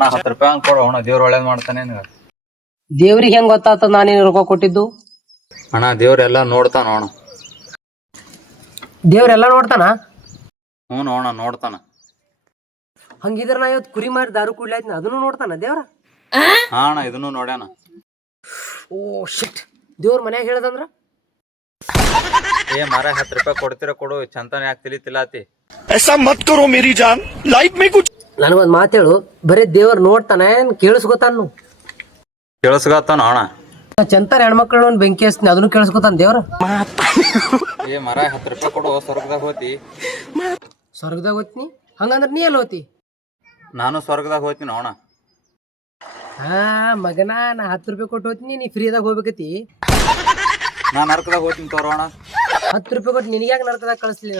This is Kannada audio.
ಅಣ್ಣ 10 ರೂಪಾಯಿ ಹಂಗ್ ಕೊಡು ಅಣ್ಣ, ದೇವ್ರ ಒಳ್ಳೇದ್ ಮಾಡ್ತಾನೆ ನಿನಗ. ದೇವ್ರಿಗೆ ಹೆಂಗ್ ಗೊತ್ತಾತ ನಾನೇನು ರೊಕ್ಕ ಕೊಟ್ಟಿದ್ದು? ಅಣ್ಣ ದೇವ್ರೆಲ್ಲ ನೋಡ್ತಾನ ಅಣ್ಣ. ದೇವ್ರೆಲ್ಲ ನೋಡ್ತಾನ? ಹ್ಞೂ ಅಣ್ಣ ನೋಡ್ತಾನ. ಹಂಗಿದ್ರ ನಾ ಇವತ್ತು ಕುರಿ ಮಾಡಿ ದಾರು ಕುಡ್ಲಾಯ್ತೀನಿ, ಅದನ್ನು ನೋಡ್ತಾನ ದೇವ್ರ? ಹಾ ಅಣ್ಣ ಇದನ್ನು ನೋಡ್ಯಾನ. ಓ ಶಿಟ್, ದೇವ್ರ ಮನ್ಯಾಗ ಹೇಳದಂದ್ರ ಏ ಮಾರ 10 ರೂಪಾಯಿ ಕೊಡ್ತೀರ ಕೊಡು, ಚಂತಾನೆ ಯಾಕೆ ತಿಳಿತಿಲ್ಲಾತಿ? ऐसा मत करो मेरी जान, लाइफ में कुछ ನನಗೊಂದ್ ಮಾತೇಳು, ಬರೀ ದೇವ್ರ ನೋಡ್ತಾನ ಏನ್ ಕೇಳಿಸ್ಕೊತಾನು? ಕೇಳಿಸ್ಗತ್ತಾನ ಅಣ್ಣ. ಚಂತಾರ ಹೆಣ್ಮಕ್ಳು ಬೆಂಕಿ ಹಚ್ತೀನಿ, ಅದನ್ನು ಕೇಳಿಸ್ಕೊತಾನ ದೇವ್ರ? ಏ ಮರ 10 ರೂಪಾಯಿ ಕೊಡು, ಸ್ವರ್ಗದಾಗ ಹೋತಿ. ಸ್ವರ್ಗದಾಗ ಹೋಗ್ತೀನಿ? ಹಂಗಂದ್ರ ನೀ ಎಲ್ಲಿ ಹೋತಿ? ನಾನು ಸ್ವರ್ಗದಾಗ ಹೋಗ್ತೀನಿ ಅಣ್ಣ. ಹಾ ಮಗನ, ನಾ 10 ರೂಪಾಯಿ ಕೊಟ್ಟು ಹೋಗ್ತೀನಿ, ನೀ ಫ್ರೀದಾಗ ಹೋಗ್ಬೇಕತಿ. ನಾ ನರಕದಾಗ ಹೋಗ್ತೀನಿ ತೋರೋಣ. 10 ರೂಪಾಯಿ ಕೊಟ್ಟು ನಿನಗ್ಯಾಗ ನರಕದಾಗ ಕಳಿಸ್ಲಿ?